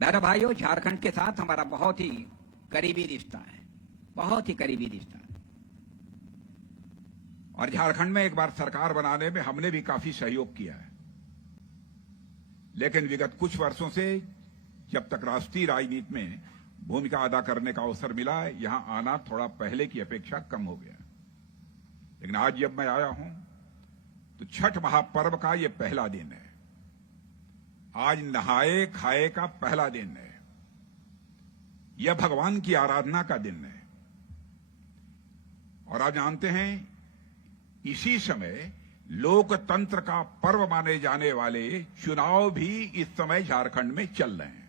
मेरे भाइयों, झारखंड के साथ हमारा बहुत ही करीबी रिश्ता है, बहुत ही करीबी रिश्ता है। और झारखंड में एक बार सरकार बनाने में हमने भी काफी सहयोग किया है। लेकिन विगत कुछ वर्षों से जब तक राष्ट्रीय राजनीति में भूमिका अदा करने का अवसर मिला है, यहां आना थोड़ा पहले की अपेक्षा कम हो गया। लेकिन आज जब मैं आया हूं तो छठ महापर्व का यह पहला दिन है। आज नहाए खाए का पहला दिन है। यह भगवान की आराधना का दिन है। और आप जानते हैं, इसी समय लोकतंत्र का पर्व माने जाने वाले चुनाव भी इस समय झारखंड में चल रहे हैं।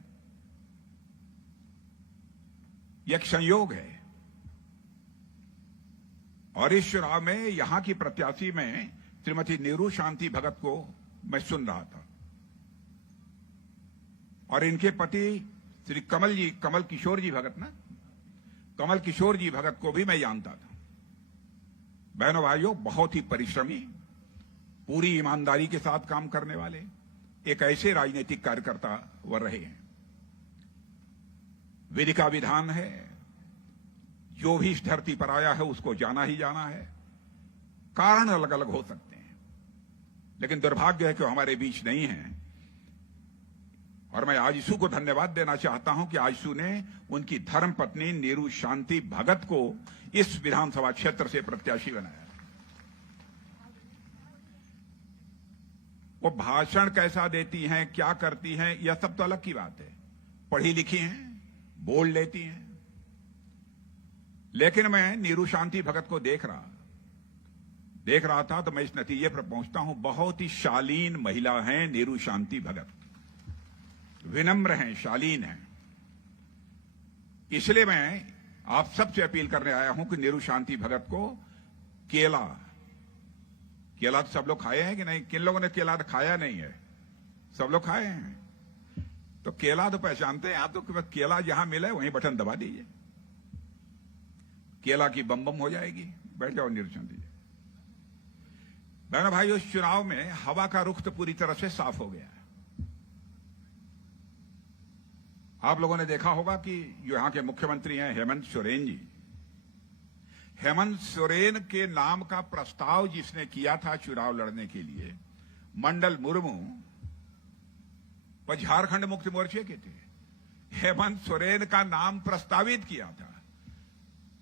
यह एक संयोग है। और इस चुनाव में यहां की प्रत्याशी में श्रीमती नीरू शांति भगत को मैं सुन रहा था, और इनके पति श्री कमल किशोर जी भगत कमल किशोर जी भगत को भी मैं जानता था। बहनों भाइयों, बहुत ही परिश्रमी, पूरी ईमानदारी के साथ काम करने वाले एक ऐसे राजनीतिक कार्यकर्ता वह रहे हैं। विधि का विधान है, जो भी इस धरती पर आया है उसको जाना ही जाना है। कारण अलग अलग हो सकते हैं, लेकिन दुर्भाग्य है कि वो हमारे बीच नहीं है। और मैं आजसू को धन्यवाद देना चाहता हूं कि आजसू ने उनकी धर्मपत्नी नीरू शांति भगत को इस विधानसभा क्षेत्र से प्रत्याशी बनाया। वो भाषण कैसा देती हैं, क्या करती हैं, यह सब तो अलग की बात है। पढ़ी लिखी हैं, बोल लेती हैं। लेकिन मैं नीरू शांति भगत को देख रहा था तो मैं इस नतीजे पर पहुंचता हूं, बहुत ही शालीन महिला हैं नीरू शांति भगत। विनम्र हैं, शालीन हैं। इसलिए मैं आप सबसे अपील करने आया हूं कि नीरू शांति भगत को केला तो सब लोग खाए हैं कि नहीं? किन लोगों ने केला तो खाया नहीं है? सब लोग खाए हैं। तो केला तो पहचानते हैं आप, तो केला जहां मिले वहीं बटन दबा दीजिए, केला की बम बम हो जाएगी। बैठ जाओ नीरू शांति जी। बहनों भाई, उस चुनाव में हवा का रुख तो पूरी तरह से साफ हो गया है। आप लोगों ने देखा होगा कि जो यहां के मुख्यमंत्री हैं हेमंत सोरेन जी, हेमंत सोरेन के नाम का प्रस्ताव जिसने किया था चुनाव लड़ने के लिए, मंडल मुर्मू, वह झारखंड मुक्ति मोर्चे के थे। हेमंत सोरेन का नाम प्रस्तावित किया था,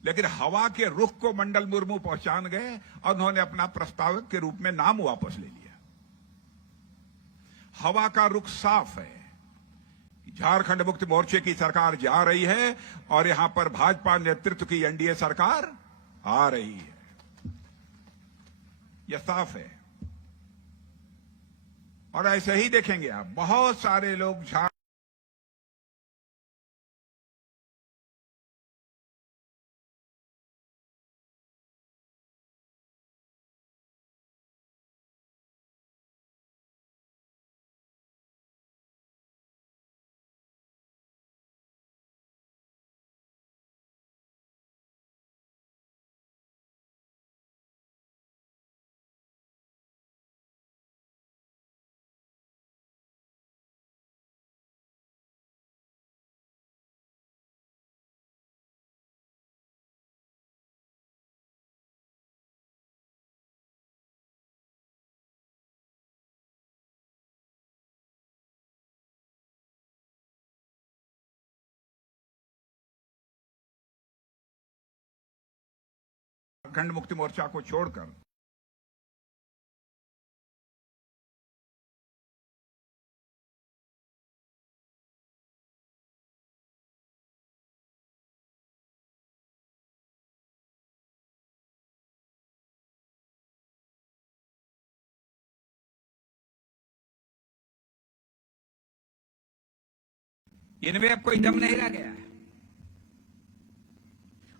लेकिन हवा के रुख को मंडल मुर्मू पहचान गए और उन्होंने अपना प्रस्ताव के रूप में नाम वापस ले लिया। हवा का रुख साफ है। झारखंड मुक्ति मोर्चे की सरकार जा रही है और यहां पर भाजपा नेतृत्व की एनडीए सरकार आ रही है। यह साफ है। और ऐसे ही देखेंगे आप, बहुत सारे लोग झारखंड मुक्ति मोर्चा को छोड़कर इनमें अब कोई दम नहीं रह गया है।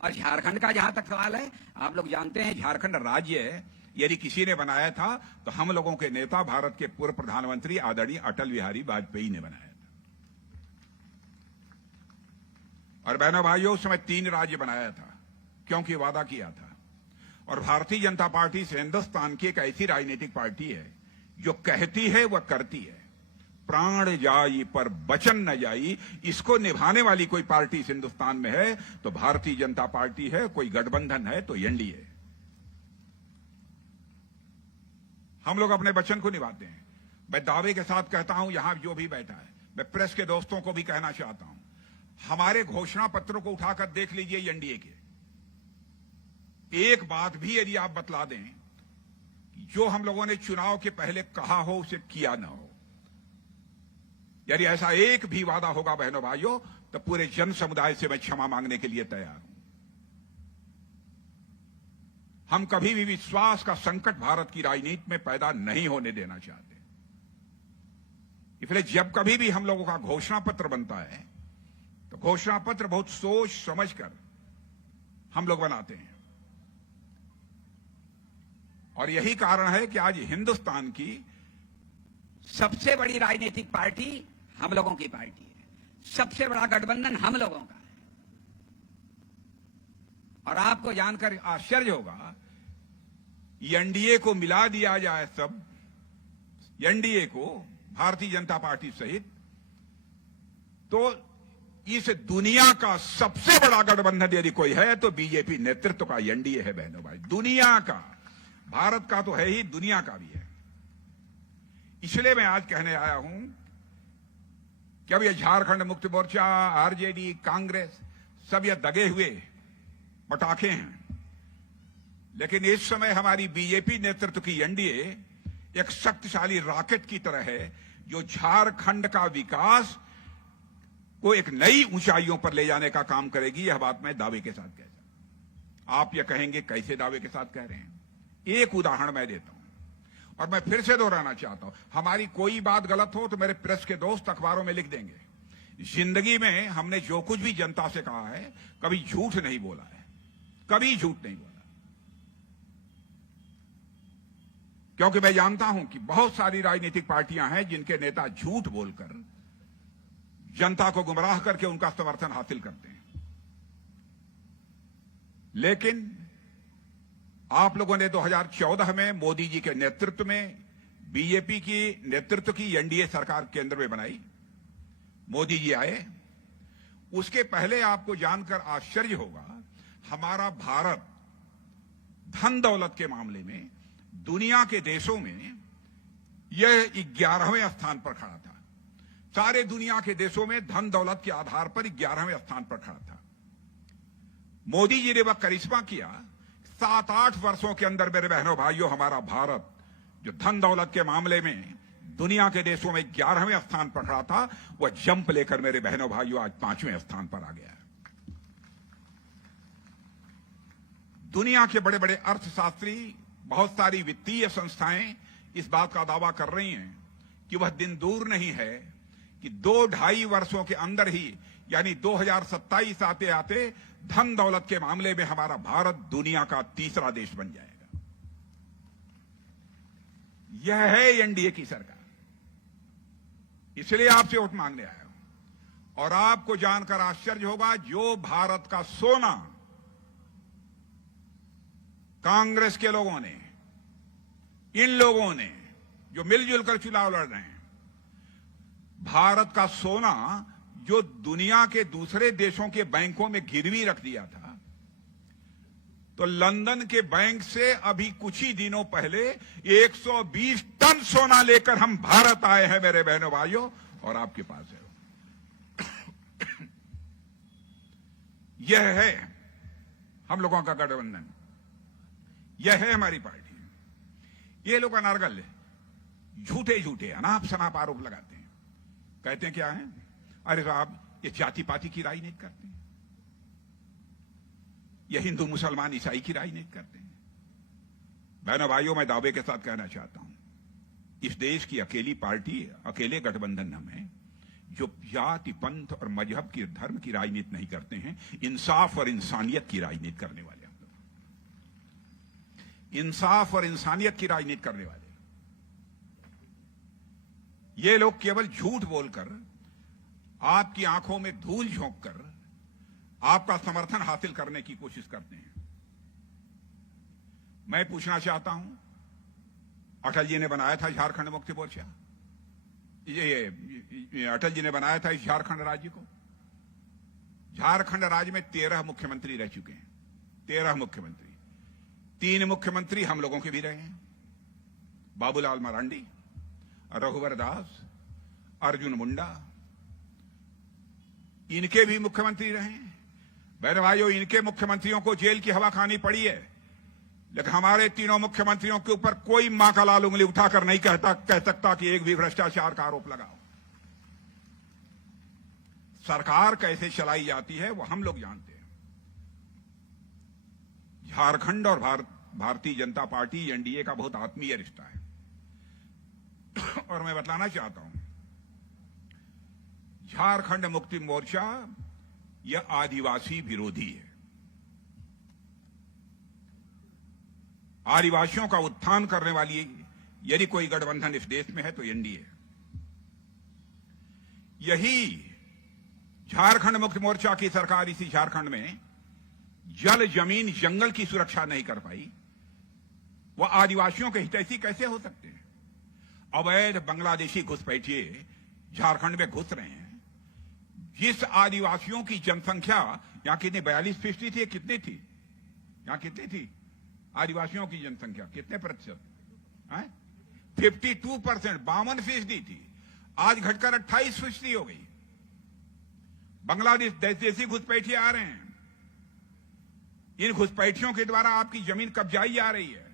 और झारखंड का जहां तक सवाल है, आप लोग जानते हैं झारखंड राज्य यदि किसी ने बनाया था तो हम लोगों के नेता, भारत के पूर्व प्रधानमंत्री आदरणीय अटल बिहारी वाजपेयी ने बनाया था। और बहनों भाइयों, उस समय 3 राज्य बनाया था क्योंकि वादा किया था। और भारतीय जनता पार्टी से हिंदुस्तान की एक ऐसी राजनीतिक पार्टी है जो कहती है वह करती है। प्राण जाई पर वचन न जाई, इसको निभाने वाली कोई पार्टी इस हिंदुस्तान में है तो भारतीय जनता पार्टी है, कोई गठबंधन है तो एनडीए। हम लोग अपने वचन को निभाते हैं। मैं दावे के साथ कहता हूं, यहां जो भी बैठा है, मैं प्रेस के दोस्तों को भी कहना चाहता हूं, हमारे घोषणा पत्रों को उठाकर देख लीजिए एनडीए के। एक बात भी यदि आप बतला दें, जो हम लोगों ने चुनाव के पहले कहा हो उसे किया ना हो, यदि ऐसा एक भी वादा होगा बहनों भाइयों, तो पूरे जन समुदाय से मैं क्षमा मांगने के लिए तैयार हूं। हम कभी भी विश्वास का संकट भारत की राजनीति में पैदा नहीं होने देना चाहते। इसलिए जब कभी भी हम लोगों का घोषणा पत्र बनता है तो घोषणा पत्र बहुत सोच समझकर हम लोग बनाते हैं। और यही कारण है कि आज हिंदुस्तान की सबसे बड़ी राजनीतिक पार्टी हम लोगों की पार्टी है, सबसे बड़ा गठबंधन हम लोगों का है। और आपको जानकर आश्चर्य होगा, एनडीए को मिला दिया जाए, सब एनडीए को भारतीय जनता पार्टी सहित, तो इस दुनिया का सबसे बड़ा गठबंधन यदि कोई है तो बीजेपी नेतृत्व का एनडीए है बहनों भाई। दुनिया का, भारत का तो है ही, दुनिया का भी है। इसलिए मैं आज कहने आया हूं कि अब ये झारखंड मुक्ति मोर्चा, आरजेडी, कांग्रेस सब ये दगे हुए पटाखे हैं, लेकिन इस समय हमारी बीजेपी नेतृत्व की एनडीए एक शक्तिशाली रॉकेट की तरह है, जो झारखंड का विकास को एक नई ऊंचाइयों पर ले जाने का काम करेगी। यह बात मैं दावे के साथ कह सकता हूं। आप यह कहेंगे कैसे दावे के साथ कह रहे हैं? एक उदाहरण मैं देता हूं और मैं फिर से दोहराना चाहता हूं, हमारी कोई बात गलत हो तो मेरे प्रेस के दोस्त अखबारों में लिख देंगे। जिंदगी में हमने जो कुछ भी जनता से कहा है, कभी झूठ नहीं बोला है, कभी झूठ नहीं बोला, क्योंकि मैं जानता हूं कि बहुत सारी राजनीतिक पार्टियां हैं जिनके नेता झूठ बोलकर जनता को गुमराह करके उनका समर्थन हासिल करते हैं। लेकिन आप लोगों ने 2014 में मोदी जी के नेतृत्व में बीजेपी की नेतृत्व की एनडीए सरकार केंद्र में बनाई। मोदी जी आए, उसके पहले आपको जानकर आश्चर्य होगा, हमारा भारत धन दौलत के मामले में दुनिया के देशों में यह 11वें स्थान पर खड़ा था। सारे दुनिया के देशों में धन दौलत के आधार पर 11वें स्थान पर खड़ा था। मोदी जी ने वह करिश्मा किया, 7-8 वर्षों के अंदर मेरे बहनों भाइयों, हमारा भारत जो धन दौलत के मामले में दुनिया के देशों में 11वें स्थान पर खड़ा था, वह जंप लेकर मेरे बहनों भाइयों आज 5वें स्थान पर आ गया है। दुनिया के बड़े बड़े अर्थशास्त्री, बहुत सारी वित्तीय संस्थाएं इस बात का दावा कर रही हैं कि वह दिन दूर नहीं है कि 2-2.5 वर्षों के अंदर ही, यानी 2027 आते आते धन दौलत के मामले में हमारा भारत दुनिया का तीसरा देश बन जाएगा। यह है एनडीए की सरकार। इसलिए आपसे वोट मांगने आया हूं। और आपको जानकर आश्चर्य होगा, जो भारत का सोना कांग्रेस के लोगों ने, इन लोगों ने जो मिलजुल कर चुनाव लड़ रहे हैं, भारत का सोना जो दुनिया के दूसरे देशों के बैंकों में गिरवी रख दिया था, तो लंदन के बैंक से अभी कुछ ही दिनों पहले 120 टन सोना लेकर हम भारत आए हैं मेरे बहनों भाइयों, और आपके पास है। यह है हम लोगों का गठबंधन, यह है हमारी पार्टी। ये लोग अनारगल झूठे झूठे अनाप शनाप आरोप लगाते हैं। कहते हैं क्या है? अरे साहब, ये जाति पाति की राजनीति करते हैं, ये हिंदू मुसलमान ईसाई की राजनीति करते हैं। बहनों भाइयों, मैं दावे के साथ कहना चाहता हूं, इस देश की अकेली पार्टी, अकेले गठबंधन हम हैं जो जाति, पंथ और मजहब की, धर्म की राजनीति नहीं करते हैं, इंसाफ और इंसानियत की राजनीति करने वाले हम लोग। इंसाफ और इंसानियत की राजनीति करने वाले ये लोग केवल झूठ बोलकर, आपकी आंखों में धूल झोंककर आपका समर्थन हासिल करने की कोशिश करते हैं। मैं पूछना चाहता हूं, अटल जी ने बनाया था झारखंड मुक्ति मोर्चा, ये अटल जी ने बनाया था इस झारखंड राज्य को। झारखंड राज्य में 13 मुख्यमंत्री रह चुके हैं, 13 मुख्यमंत्री। 3 मुख्यमंत्री हम लोगों के भी रहे हैं, बाबूलाल मरांडी, रघुवर दास, अर्जुन मुंडा, इनके भी मुख्यमंत्री रहे हैं। बहन भाइयों, इनके मुख्यमंत्रियों को जेल की हवा खानी पड़ी है, लेकिन हमारे तीनों मुख्यमंत्रियों के ऊपर कोई मां का लाल उंगली उठाकर नहीं कह सकता कि एक भी भ्रष्टाचार का आरोप लगाओ। सरकार कैसे चलाई जाती है वो हम लोग जानते हैं। झारखंड और भारतीय जनता पार्टी एनडीए का बहुत आत्मीय रिश्ता है। और मैं बतलाना चाहता हूं, झारखंड मुक्ति मोर्चा यह आदिवासी विरोधी है। आदिवासियों का उत्थान करने वाली यदि कोई गठबंधन इस देश में है तो एनडीए। यही झारखंड मुक्ति मोर्चा की सरकार इसी झारखंड में जल, जमीन, जंगल की सुरक्षा नहीं कर पाई, वह आदिवासियों के हितैषी कैसे हो सकते हैं? अवैध बांग्लादेशी घुसपैठिए झारखंड में घुस रहे हैं। जिस आदिवासियों की जनसंख्या यहां कितनी 42% थी, कितनी थी यहां, कितनी थी आदिवासियों की जनसंख्या, कितने प्रतिशत? 52%, 52% थी, आज घटकर 28% हो गई। बांग्लादेश देशी घुसपैठिए आ रहे हैं, इन घुसपैठियों के द्वारा आपकी जमीन कब्जाई जा रही है।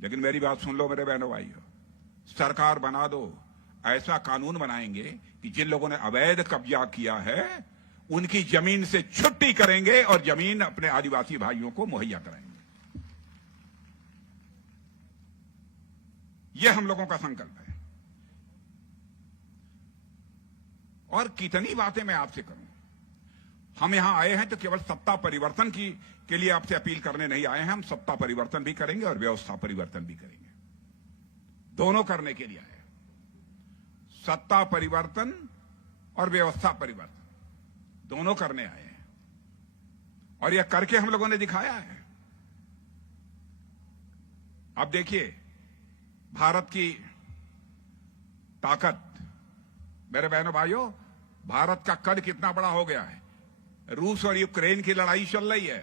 लेकिन मेरी बात सुन लो मेरे बहनों भाइयों, सरकार बना दो, ऐसा कानून बनाएंगे कि जिन लोगों ने अवैध कब्जा किया है उनकी जमीन से छुट्टी करेंगे और जमीन अपने आदिवासी भाइयों को मुहैया कराएंगे। यह हम लोगों का संकल्प है। और कितनी बातें मैं आपसे करूं, हम यहां आए हैं तो केवल सत्ता परिवर्तन के लिए आपसे अपील करने नहीं आए हैं। हम सत्ता परिवर्तन भी करेंगे और व्यवस्था परिवर्तन भी करेंगे, दोनों करने के लिए आए हैं। सत्ता परिवर्तन और व्यवस्था परिवर्तन दोनों करने आए हैं, और यह करके हम लोगों ने दिखाया है। अब देखिए भारत की ताकत, मेरे बहनों भाइयों, भारत का कद कितना बड़ा हो गया है। रूस और यूक्रेन की लड़ाई चल रही है,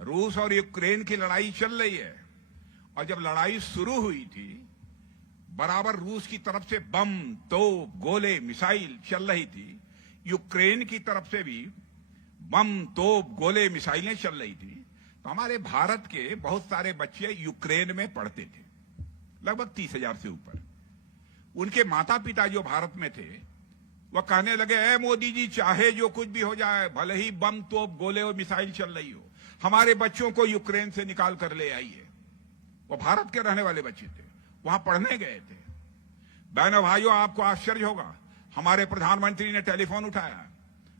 रूस और यूक्रेन की लड़ाई चल रही है, और जब लड़ाई शुरू हुई थी बराबर रूस की तरफ से बम, तोप, गोले, मिसाइल चल रही थी। यूक्रेन की तरफ से भी बम, तोप, गोले, मिसाइलें चल रही थी। तो हमारे भारत के बहुत सारे बच्चे यूक्रेन में पढ़ते थे, लगभग 30,000 से ऊपर। उनके माता पिता जो भारत में थे वह कहने लगे, ए मोदी जी, चाहे जो कुछ भी हो जाए, भले ही बम, तोप, गोले और मिसाइल चल रही हो, हमारे बच्चों को यूक्रेन से निकाल कर ले आइए। वो भारत के रहने वाले बच्चे थे, वहां पढ़ने गए थे। बहनों भाइयों, आपको आश्चर्य होगा, हमारे प्रधानमंत्री ने टेलीफोन उठाया,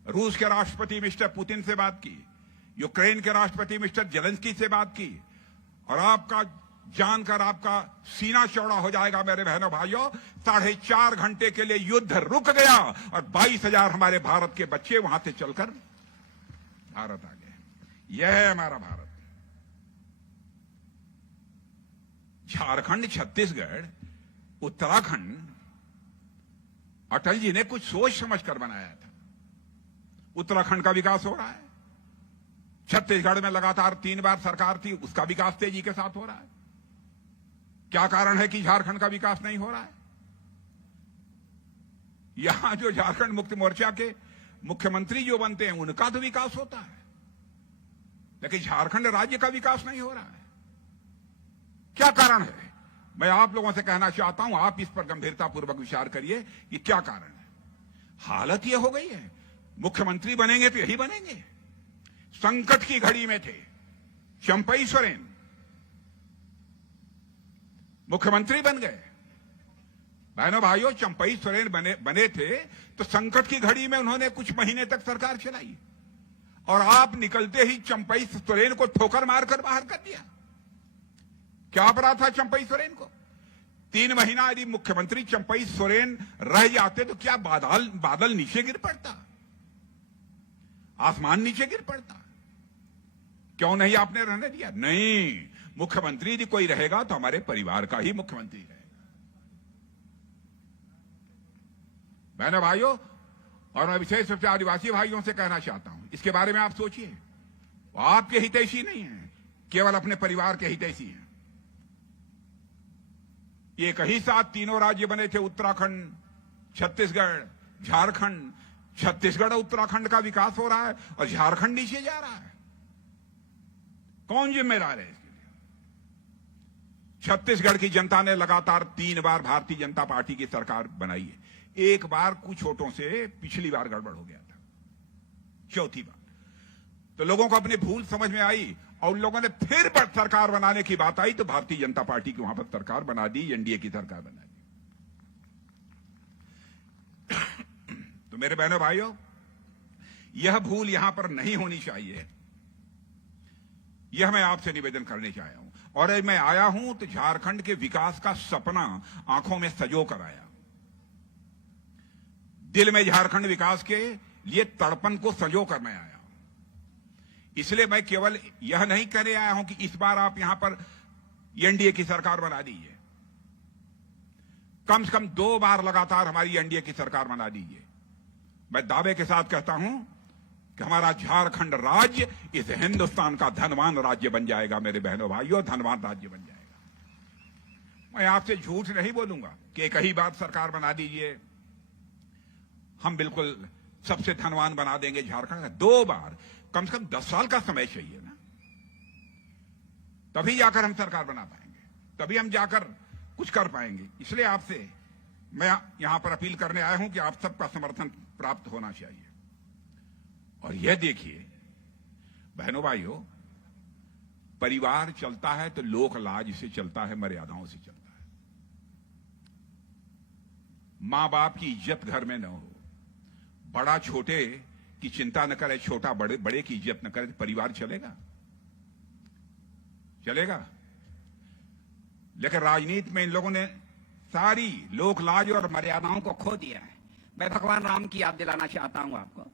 रूस के राष्ट्रपति मिस्टर पुतिन से बात की, यूक्रेन के राष्ट्रपति मिस्टर जेलेंस्की से बात की, और आपका जानकर आपका सीना चौड़ा हो जाएगा मेरे बहनों भाइयों, 4.5 घंटे के लिए युद्ध रुक गया और 22,000 हमारे भारत के बच्चे वहां से चलकर भारत आ गए। यह है हमारा भारत। झारखंड, छत्तीसगढ़, उत्तराखंड अटल जी ने कुछ सोच समझकर बनाया था। उत्तराखंड का विकास हो रहा है, छत्तीसगढ़ में लगातार 3 बार सरकार थी, उसका विकास तेजी के साथ हो रहा है। क्या कारण है कि झारखंड का विकास नहीं हो रहा है? यहां जो झारखंड मुक्ति मोर्चा के मुख्यमंत्री जो बनते हैं उनका तो विकास होता है, लेकिन झारखंड राज्य का विकास नहीं हो रहा है। क्या कारण है? मैं आप लोगों से कहना चाहता हूं, आप इस पर गंभीरतापूर्वक विचार करिए कि क्या कारण है। हालत यह हो गई है, मुख्यमंत्री बनेंगे तो यही बनेंगे। संकट की घड़ी में थे, चंपई सोरेन मुख्यमंत्री बन गए। बहनों भाइयों, चंपई सोरेन बने थे तो संकट की घड़ी में उन्होंने कुछ महीने तक सरकार चलाई, और आप निकलते ही चंपई सोरेन को ठोकर मारकर बाहर कर दिया। क्या अपराध था चंपई सोरेन को? 3 महीना यदि मुख्यमंत्री चंपई सोरेन रह जाते तो क्या बादल नीचे गिर पड़ता, आसमान नीचे गिर पड़ता? क्यों नहीं आपने रहने दिया? नहीं, मुख्यमंत्री यदि कोई रहेगा तो हमारे परिवार का ही मुख्यमंत्री रहेगा। बहनों भाइयों, और मैं विशेष रूप से आदिवासी भाइयों से कहना चाहता हूं, इसके बारे में आप सोचिए। वो आपके हितैषी नहीं है, केवल अपने परिवार के हितैषी हैं। एक ही साथ तीनों राज्य बने थे, उत्तराखंड, छत्तीसगढ़, झारखंड। छत्तीसगढ़ और उत्तराखंड का विकास हो रहा है और झारखंड नीचे जा रहा है। कौन जिम्मेदार है इसके लिए? छत्तीसगढ़ की जनता ने लगातार 3 बार भारतीय जनता पार्टी की सरकार बनाई है। एक बार कुछ वोटों से पिछली बार गड़बड़ हो गया था, चौथी बार तो लोगों को अपनी भूल समझ में आई और उन लोगों ने फिर सरकार बनाने की बात आई तो भारतीय जनता पार्टी की वहां पर सरकार बना दी, एनडीए की सरकार बना दी। तो मेरे बहनों भाइयों, यह भूल यहां पर नहीं होनी चाहिए, यह मैं आपसे निवेदन करने चाहे हूं। और मैं आया हूं तो झारखंड के विकास का सपना आंखों में सजो कर आया। दिल में झारखंड विकास के लिए तड़पन को संजो कर मैं आया। इसलिए मैं केवल यह नहीं कहने आया हूं कि इस बार आप यहां पर एनडीए की सरकार बना दीजिए, कम से कम 2 बार लगातार हमारी एनडीए की सरकार बना दीजिए। मैं दावे के साथ कहता हूं कि हमारा झारखंड राज्य इस हिंदुस्तान का धनवान राज्य बन जाएगा। मेरे बहनों भाइयों, धनवान राज्य बन जाएगा। मैं आपसे झूठ नहीं बोलूंगा कि एक ही बार सरकार बना दीजिए, हम बिल्कुल सबसे धनवान बना देंगे झारखंड। 2 बार, कम से कम 10 साल का समय चाहिए ना, तभी जाकर हम सरकार बना पाएंगे, तभी हम जाकर कुछ कर पाएंगे। इसलिए आपसे मैं यहां पर अपील करने आया हूं कि आप सबका समर्थन प्राप्त होना चाहिए। और यह देखिए बहनों भाइयों, परिवार चलता है तो लोक लाज से चलता है, मर्यादाओं से चलता है। मां बाप की इज्जत घर में न हो, बड़ा छोटे की चिंता न करे, छोटा बड़े की इज्जत न करे, तो परिवार चलेगा? चलेगा? लेकिन राजनीति में इन लोगों ने सारी लोक लाज और मर्यादाओं को खो दिया है। मैं भगवान राम की याद दिलाना चाहता हूं आपको।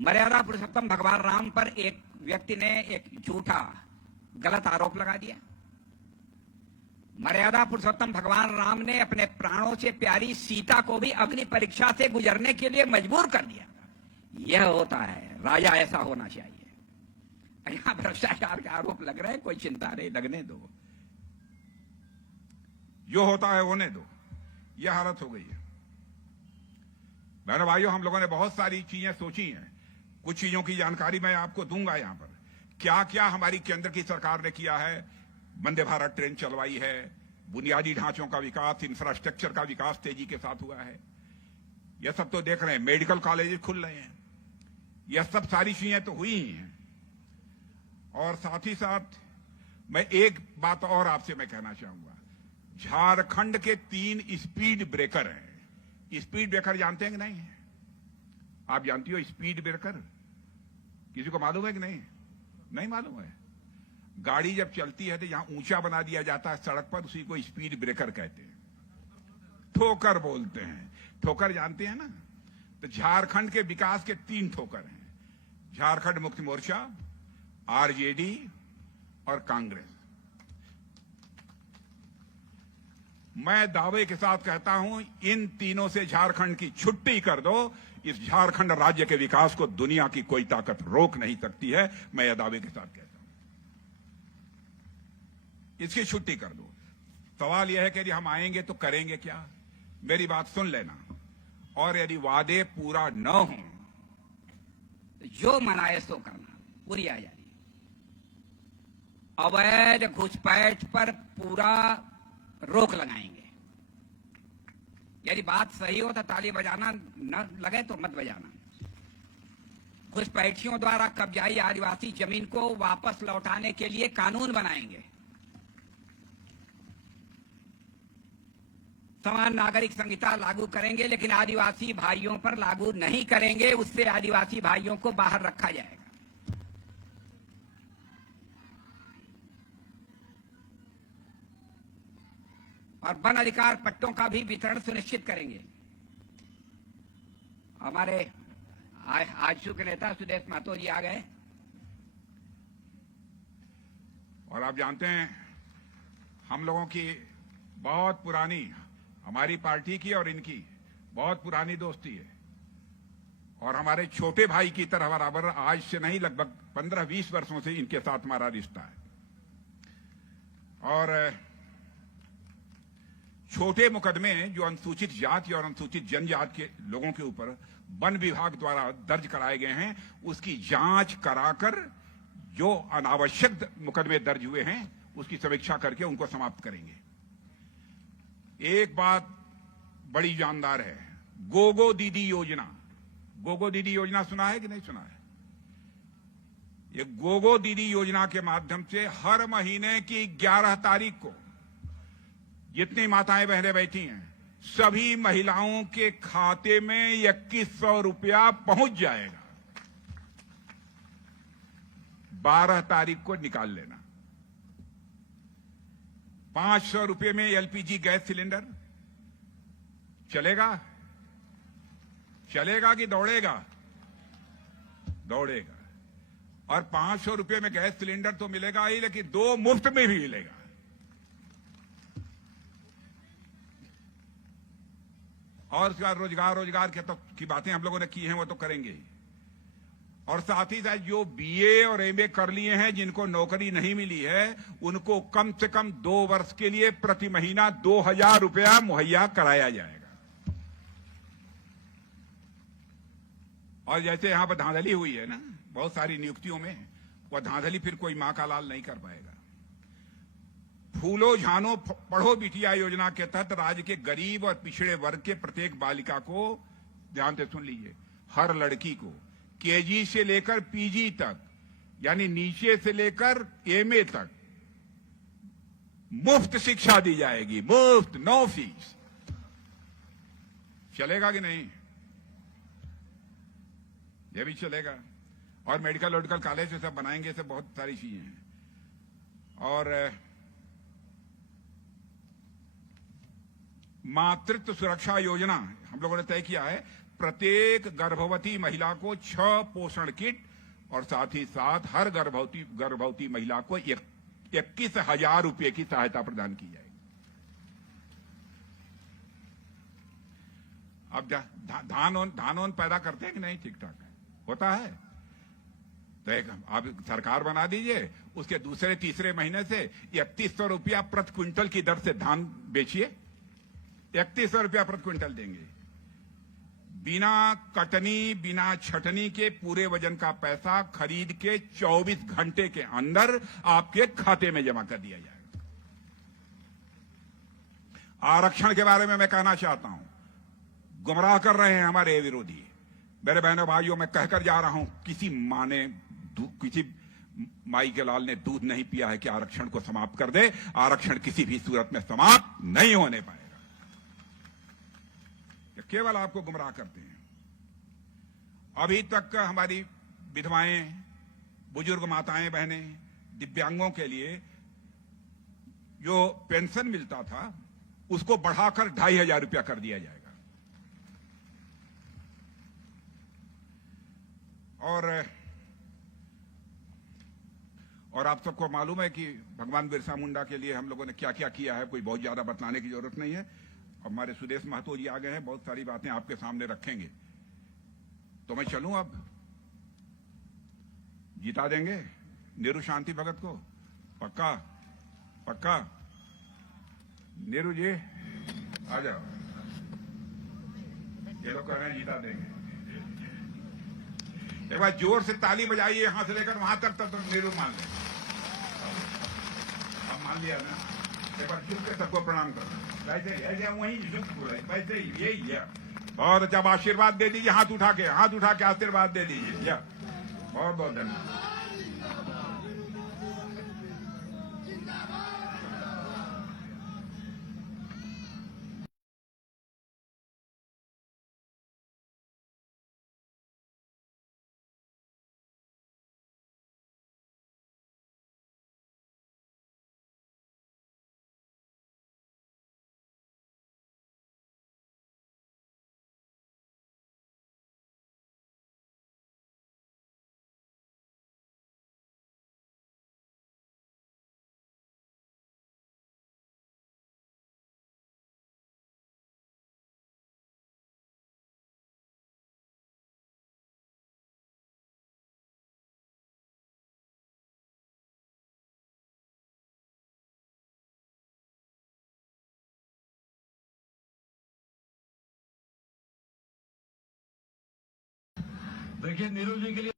मर्यादा पुरुषोत्तम भगवान राम पर एक व्यक्ति ने एक झूठा गलत आरोप लगा दिया। मर्यादा पुरुषोत्तम भगवान राम ने अपने प्राणों से प्यारी सीता को भी अग्नि परीक्षा से गुजरने के लिए मजबूर कर दिया। यह होता है राजा, ऐसा होना चाहिए। यहां भ्रष्टाचार का आरोप लग रहा है, कोई चिंता नहीं, लगने दो, जो होता है होने दो। यह हालत हो गई है। बहनों भाइयों, हम लोगों ने बहुत सारी चीजें सोची हैं, कुछ चीजों की जानकारी मैं आपको दूंगा यहां पर। क्या क्या हमारी केंद्र की सरकार ने किया है। वंदे भारत ट्रेन चलवाई है, बुनियादी ढांचों का विकास, इंफ्रास्ट्रक्चर का विकास तेजी के साथ हुआ है। यह सब तो देख रहे हैं, मेडिकल कॉलेज खुल रहे हैं, यह सब सारी चीजें तो हुई ही हैं। और साथ ही साथ मैं एक बात और आपसे मैं कहना चाहूंगा, झारखंड के 3 स्पीड ब्रेकर हैं। स्पीड ब्रेकर जानते हैं कि नहीं? आप जानती हो स्पीड ब्रेकर? किसी को मालूम है कि नहीं? नहीं मालूम है। गाड़ी जब चलती है तो यहां ऊंचा बना दिया जाता है सड़क पर, उसी को स्पीड ब्रेकर कहते हैं, ठोकर बोलते हैं। ठोकर जानते हैं ना? तो झारखंड के विकास के 3 ठोकर हैं, झारखंड मुक्ति मोर्चा, आरजेडी और कांग्रेस। मैं दावे के साथ कहता हूं, इन तीनों से झारखंड की छुट्टी कर दो, इस झारखंड राज्य के विकास को दुनिया की कोई ताकत रोक नहीं सकती है। मैं यह दावे के साथ कहता हूं, इसकी छुट्टी कर दो। सवाल यह है कि यदि हम आएंगे तो करेंगे क्या? मेरी बात सुन लेना, और यदि वादे पूरा न हो तो जो मनाए सो करना, पूरी आ जाएगी। अवैध घुसपैठ पर पूरा रोक लगाएंगे। यदि बात सही हो तो ताली बजाना, न लगे तो मत बजाना। घुसपैठियों द्वारा कब्जाई आदिवासी जमीन को वापस लौटाने के लिए कानून बनाएंगे। समान नागरिक संहिता लागू करेंगे, लेकिन आदिवासी भाइयों पर लागू नहीं करेंगे। उससे आदिवासी भाइयों को बाहर रखा जाएगा। और वन अधिकार पट्टों का भी वितरण सुनिश्चित करेंगे। हमारे आजसू के नेता सुदेश महतो जी आ गए। और आप जानते हैं, हम लोगों की बहुत पुरानी, हमारी पार्टी की और इनकी बहुत पुरानी दोस्ती है और हमारे छोटे भाई की तरह बराबर, आज से नहीं लगभग 15-20 वर्षों से इनके साथ हमारा रिश्ता है। और छोटे मुकदमे जो अनुसूचित जाति और अनुसूचित जनजाति के लोगों के ऊपर वन विभाग द्वारा दर्ज कराए गए हैं, उसकी जांच कराकर जो अनावश्यक मुकदमे दर्ज हुए हैं उसकी समीक्षा करके उनको समाप्त करेंगे। एक बात बड़ी जानदार है, गोगो दीदी योजना। गोगो दीदी योजना सुना है कि नहीं सुना है? ये गोगो दीदी योजना के माध्यम से हर महीने की 11 तारीख को जितनी माताएं बहनें बैठी हैं, सभी महिलाओं के खाते में 2100 रुपया पहुंच जाएगा। 12 तारीख को निकाल लेना। 500 रुपये में एलपीजी गैस सिलेंडर चलेगा? चलेगा कि दौड़ेगा? दौड़ेगा। और 500 रुपये में गैस सिलेंडर तो मिलेगा ही, लेकिन 2 मुफ्त में भी मिलेगा। और उसका रोजगार के तो की बातें हम लोगों ने की हैं, वो तो करेंगे ही। और साथ ही साथ जो बीए और एमए कर लिए हैं, जिनको नौकरी नहीं मिली है, उनको कम से कम 2 वर्ष के लिए प्रति महीना 2000 रुपया मुहैया कराया जाएगा। और जैसे यहां पर धांधली हुई है ना बहुत सारी नियुक्तियों में, वह धांधली फिर कोई मां का लाल नहीं कर पाएगा। फूलो झानो पढ़ो बिटिया योजना के तहत राज्य के गरीब और पिछड़े वर्ग के प्रत्येक बालिका को, ध्यान से सुन लीजिए, हर लड़की को केजी से लेकर पीजी तक, यानी नीचे से लेकर एमए तक मुफ्त शिक्षा दी जाएगी। मुफ्त, नो फीस। चलेगा कि नहीं? यह भी चलेगा। और मेडिकल कॉलेज से सब बनाएंगे, सब बहुत सारी चीजें हैं। और मातृत्व सुरक्षा योजना हम लोगों ने तय किया है, प्रत्येक गर्भवती महिला को 6 पोषण किट और साथ ही साथ हर गर्भवती महिला को 21,000 रुपये की सहायता प्रदान की जाएगी। अब धान पैदा करते हैं कि नहीं? ठीक ठाक होता है तो एक आप सरकार बना दीजिए, उसके दूसरे तीसरे महीने से 3100 रुपया प्रति क्विंटल की दर से धान बेचिए। 3100 रुपया प्रति क्विंटल देंगे। बिना कटनी बिना छटनी के पूरे वजन का पैसा खरीद के 24 घंटे के अंदर आपके खाते में जमा कर दिया जाएगा। आरक्षण के बारे में मैं कहना चाहता हूं, गुमराह कर रहे हैं हमारे विरोधी। मेरे बहनों भाइयों, मैं कहकर जा रहा हूं, किसी माई के लाल ने दूध नहीं पिया है कि आरक्षण को समाप्त कर दे। आरक्षण किसी भी सूरत में समाप्त नहीं होने पाएगा। केवल आपको गुमराह करते हैं। अभी तक हमारी विधवाएं, बुजुर्ग माताएं बहनें, दिव्यांगों के लिए जो पेंशन मिलता था उसको बढ़ाकर 2500 रुपया कर दिया जाएगा। और आप सबको मालूम है कि भगवान बिरसा मुंडा के लिए हम लोगों ने क्या क्या किया है, कोई बहुत ज्यादा बताने की जरूरत नहीं है। हमारे सुदेश महतो जी आ गए हैं, बहुत सारी बातें आपके सामने रखेंगे। तो मैं चलूं अब? जिता देंगे नीरू शांति भगत को? पक्का? पक्का? नीरू जी आ जाओ। ये लोग कह रहे हैं जिता देंगे। एक बार जोर से ताली बजाइए, यहां से लेकर वहां तक, तब तो नीरू मान ले। अब मान लिया ना? एक बार झुक के सबको प्रणाम करो। वैसे वही झुक बोले, वैसे यही है। बहुत अच्छा, आशीर्वाद दे दीजिए, हाथ उठा के आशीर्वाद दे दीजिए। बहुत बहुत धन्यवाद। देखिए नीरू जी के लिए